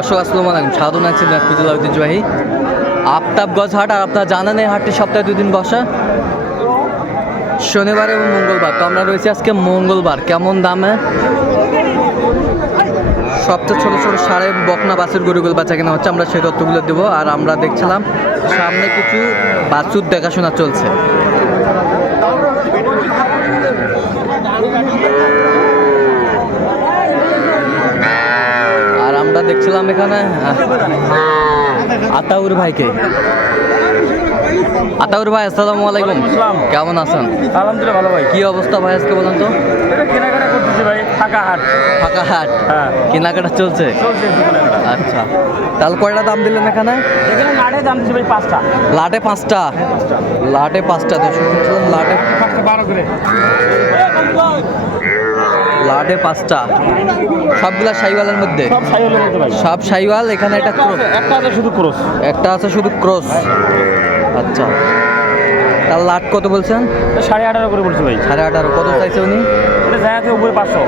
দর্শক, আসসালামু আলাইকুম। সাধু আছেন নাজফুজুল্লাহ ঐতিহ্যবাহী আফতাবগঞ্জ হাট আর আপনারা জানেন এই হাটটি সপ্তাহে দুদিন বসা। শনিবার এবং মঙ্গলবার। তো আমরা রয়েছি আজকে মঙ্গলবার। কেমন দামে? সবচেয়ে ছোট ছোট সাড়ে বকনা বাছুর গরুগুলো বাচ্চা কেনা হচ্ছে। আমরা সেই তথ্যগুলো দেবো। আর আমরা দেখছিলাম সামনে কিছু বাছুর দেখাশোনা চলছে আর আমরা দেখছিলাম এখানে আতাউর ভাইকে। আতাউর ভাই আসসালামু আলাইকুম। কেমন আছেন? আলহামদুলিল্লাহ ভালো ভাই। কি অবস্থা ভাই আজকে বলেন তো? কেনাকাটা করতেছি ভাই ফাঁকা হাট ফাঁকা হাট হ্যাঁ। কেনাকাটা চলছে? চলছে আচ্ছা। তাহলে কয়টা দাম দিলেন এখানে? এখানে নাড়ে দাম ভাই পাঁচটা। লাটে পাঁচটা? লাটে পাঁচটা শুনছিলেন লাটে পাঁচটা বারো করে। লাটে পাঁচটা। সবগুলা সাইওয়ালের মধ্যে? সব মধ্যে ভাই। সব সাইওয়াল এখানে একটা ক্রস একটা আছে শুধু ক্রস। একটা আছে শুধু ক্রস। আচ্ছা। তার লাট কত বলছেন? সাড়ে আঠারো করে বলছি ভাই। সাড়ে আঠারো। কত চাইছে উনি? এটা জায়গাতে উপরে পাঁচশো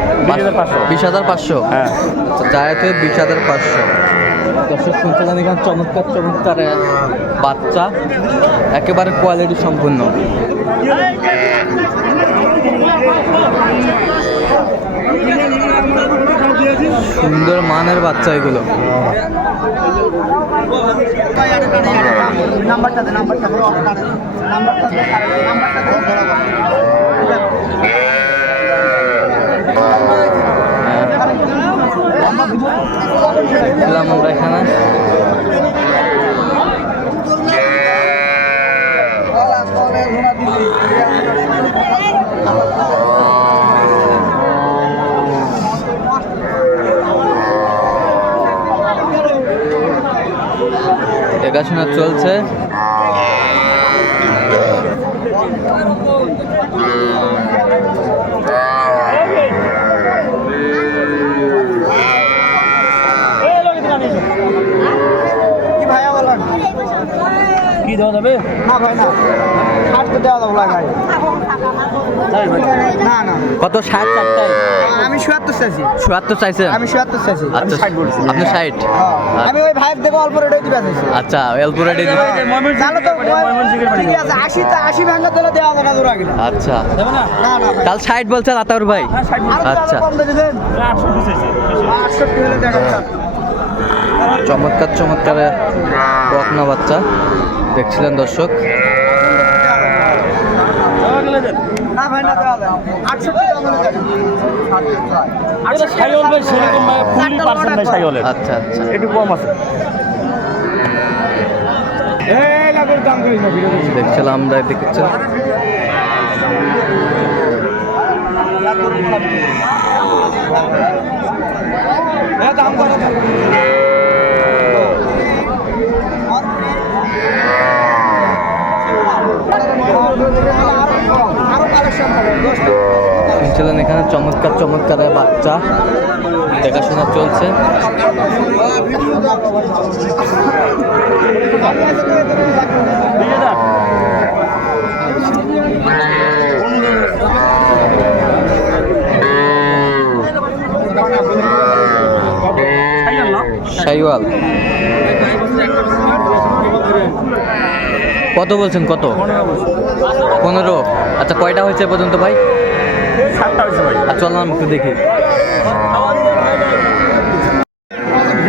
বিশ হাজার পাঁচশো। হ্যাঁ। আচ্ছা জায়গাতে বিশ হাজার পাঁচশো। দর্শক শুনছিলাম এখানে চমৎকার চমৎকার বাচ্চা। একেবারে কোয়ালিটি সম্পূর্ণ। সুন্দর মানের বাচ্চা এগুলো। আমরা এখানে দেখাশোনা চলছে কি ভাইয়া বলেন কি দেওয়া যাবে? না ভাই না। ষাট তো দেওয়া যাব ভাই তাই ভাই? না না। কত ষাট চারটায় আমি সুয়াত্তর চাইছি। চুয়াত্তর চাইছে আমি সুয়াত্তর চাইছি। আচ্ছা ষাট বলছি। আপনি ষাট? হ্যাঁ। আমি ওই ভাইয়ের দেখো অল্প রেটে দিবে চাইছি। আচ্ছা এলপুর রেডি তাহলে তো ঠিক আছে আশি তো আশি ভাঙা দিলে দেওয়া যাবে না কিনা আচ্ছা। না? না না তাহলে ষাট বলছেন আতাউর ভাই। হ্যাঁ আচ্ছা। আটষট্টি হলে দেখা যাবে। চমৎকার চমৎকার বকনা বাচ্চা। দেখছিলেন দর্শক। আচ্ছা আচ্ছা। দেখছিলাম আরও কালেকশন হবে দশটা শুনছিলেন এখানে চমৎকার চমৎকার বাচ্চা। দেখাশোনা চলছে। কত বলছেন কত? পনেরো। আচ্ছা কয়টা হয়েছে পর্যন্ত ভাই? চল আমি একটু দেখি।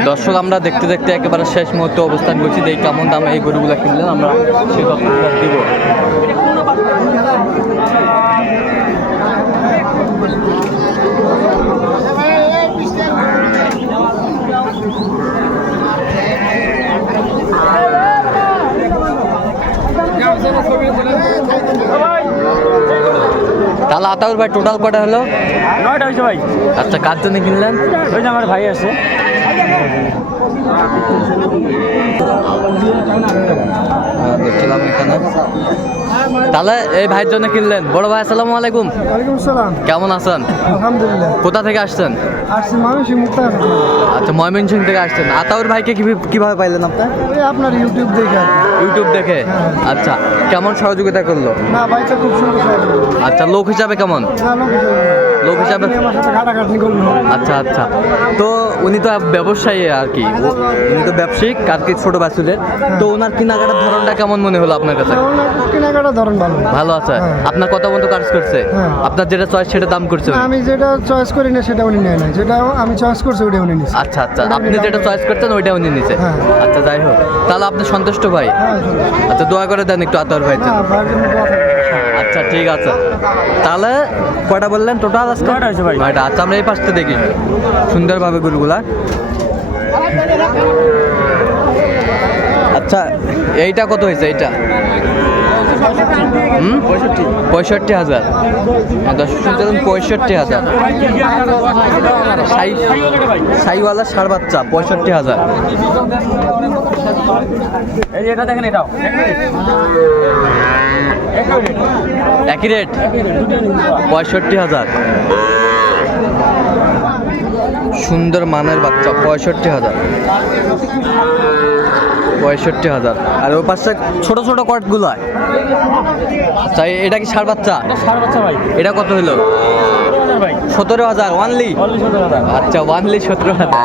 দর্শক, আমরা দেখতে দেখতে একেবারে শেষ মুহূর্তে অবস্থান করছি। যে কেমন দামে এই গরুগুলো কিনলেন, আমরা সেই দিব। তাহলে আতাউর ভাই টোটাল কটা হলো? নয়টা হয়েছে ভাই। আচ্ছা কার জন্য কিনলেন? ওই যে আমার ভাই আছে। হ্যাঁ, দেখছিলাম এখানে। তাহলে এই ভাইয়ের জন্য কিনলেন। বড় ভাই আসসালামু আলাইকুম। ওয়ালাইকুম কেমন আছেন? আলহামদুলিল্লাহ। কোথা থেকে আসছেন? আসছি আচ্ছা ময়মনসিং থেকে আসছেন। আতাউর ভাইকে কীভাবে পাইলেন আপনার ওই আপনার ইউটিউব দেখে ইউটিউব দেখে? আচ্ছা কেমন সহযোগিতা করল? না বাইকটা খুব সুন্দর আচ্ছা লোক হিসাবে কেমন? লোক হিসেবে আপনি আচ্ছা আচ্ছা। তো উনি তো ব্যবসায়ী আর কি। উনি তো ব্যবসায়িক আর কি ছোট বাছুরের তো ওনার কেনাকাটার ধরনটা কেমন মনে হলো আপনার কাছে? কেনাকাটা ধরন ভালো। ভালো আছে? আপনার কথা মতো কাজ করছে? হ্যাঁ। আপনার যেটা চয়েস সেটা দাম করছে আমি যেটা চয়েস করি না সেটা উনি নেয় না যেটা আমি চয়েস করছি ওটা উনি নিচ্ছে আচ্ছা আচ্ছা। আপনি যেটা চয়েস করতেন ওইটা উনি নিচে হ্যাঁ। আচ্ছা যাই হোক। তাহলে আপনি সন্তুষ্ট ভাই? হ্যাঁ আচ্ছা দোয়া করে দেন একটু আতর ভাই হ্যাঁ। আচ্ছা ঠিক আছে। তাহলে কয়টা বললেন? টোটাল আজকে? নয়টা হয়েছে ভাই। নয়টা আচ্ছা আমরা এই পাশটা দেখি। সুন্দরভাবে গরুগুলা। আচ্ছা এইটা কত হয়েছে? এইটা? পঁয়ষট্টি হাজার। হ্যাঁ, দর্শক শুনছিলেন পঁয়ষট্টি হাজার। সাইওয়ালা সার বাচ্চা পঁয়ষট্টি হাজার। এই এটা দেখেন এটাও। একই রেট পঁয়ষট্টি হাজার। সুন্দর মানের বাচ্চা পঁয়ষট্টি হাজার। পঁয়ষট্টি হাজার। আর ওই পাশে ছোট ছোট কটগুলো হয়। আচ্ছা এটা কি সার বাচ্চা? সার বাচ্চা ভাই। এটা কত হলো? সতেরো হাজার ওয়ানলি আচ্ছা ওয়ানলি সতেরো হাজার।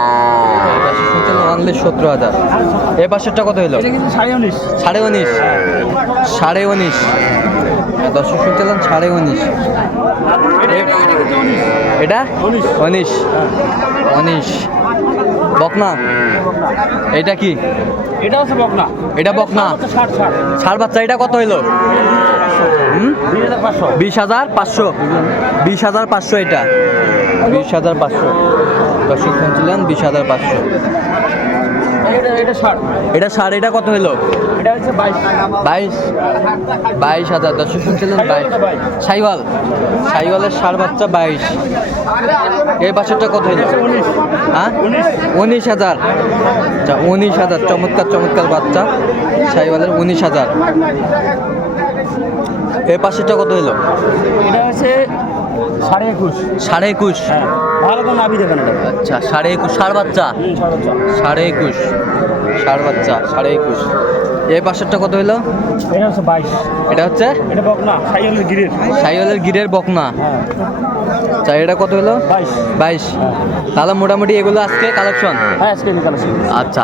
ওয়ানলি সতেরো হাজার। এ পাশেরটা কত হলো? সাড়ে উনিশ। সাড়ে উনিশ। সাড়ে উনিশ। দর্শক শুনছিলাম সাড়ে উনিশ। এটা? উনিশ। উনিশ। উনিশ। বকনা? এটা কি? এটা হচ্ছে বকনা। এটা বকনা। ষাট বাচ্চা এটা কত হইল? বিশ হাজার পাঁচশো। বিশ হাজার পাঁচশো এটা। বিশ হাজার পাঁচশো। দর্শক শুনছিলেন বিশ হাজার পাঁচশো। এটা সার ষাট এটা কত হইল? বাইশ। বাইশ। হাজার দর্শক শুনছিলেন বাইশ। সাইওয়াল সাইওয়ালের সার বাচ্চা বাইশ। এই বাছরটা কত হইল হ্যাঁ? উনিশ। হাজার। আচ্ছা উনিশ হাজার। চমৎকার চমৎকার বাচ্চা। সাইওয়ালের উনিশ হাজার। এই পাশেরটা কত হইল এটা হচ্ছে সাড়ে একুশ। সাড়ে একুশ। হ্যাঁ। ভালো তো নাবি দেখেন এটা। আচ্ছা সাড়ে একুশ। সাড়ে বাচ্চা। সাড়ে একুশ। সার বাচ্চা সাড়ে একুশ। এই পাশেরটা কত হইল? এটা হচ্ছে বাইশ। এটা হচ্ছে? এটা বকনা সাইকেলের গিরির। সাইওয়ালের গিরের বকনা। হ্যাঁ। আচ্ছা এটা কত হলো বাইশ। বাইশ। তাহলে মোটামুটি এগুলো আজকে কালেকশন? হ্যাঁ আজকে কালেকশন। আচ্ছা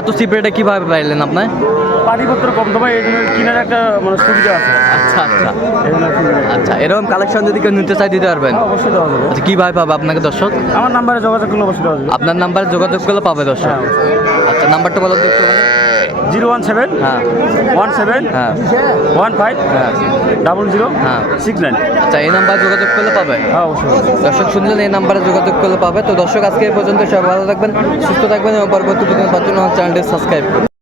এত চিপ রেটে কীভাবে পাইলেন আপনার পানিপত্র কম ভাই এই জন্য কিনার একটা মানে সুবিধা আছে। আচ্ছা আচ্ছা। আচ্ছা এরকম কালেকশন যদি কেউ নিতে চাই দিতে পারবেন? হ্যাঁ, অবশ্যই দেওয়া যাবে। আচ্ছা কীভাবে পাবে আপনাকে দর্শক? আমার নাম্বারে যোগাযোগ করলে অবশ্যই দেওয়া যাবে। আপনার নাম্বারে যোগাযোগ করলে পাবে দর্শক। হ্যাঁ, আচ্ছা নাম্বারটা বলো তো একটু জিরো ওয়ান সেভেন হ্যাঁ। ওয়ান সেভেন হ্যাঁ। ওয়ান ফাইভ হ্যাঁ। ডাবল জিরো হ্যাঁ। সিক্স নাইন আচ্ছা এই নাম্বারে যোগাযোগ করলে পাবে? হ্যাঁ অবশ্যই। দর্শক শুনলেন এই নাম্বারে যোগাযোগ করলে পাবে। তো দর্শক আজকে এই পর্যন্ত সবাই ভালো থাকবেন সুস্থ থাকবেন এবং পরবর্তী পর্যন্ত পাচ্ছেন আমার চ্যানেলটি সাবস্ক্রাইব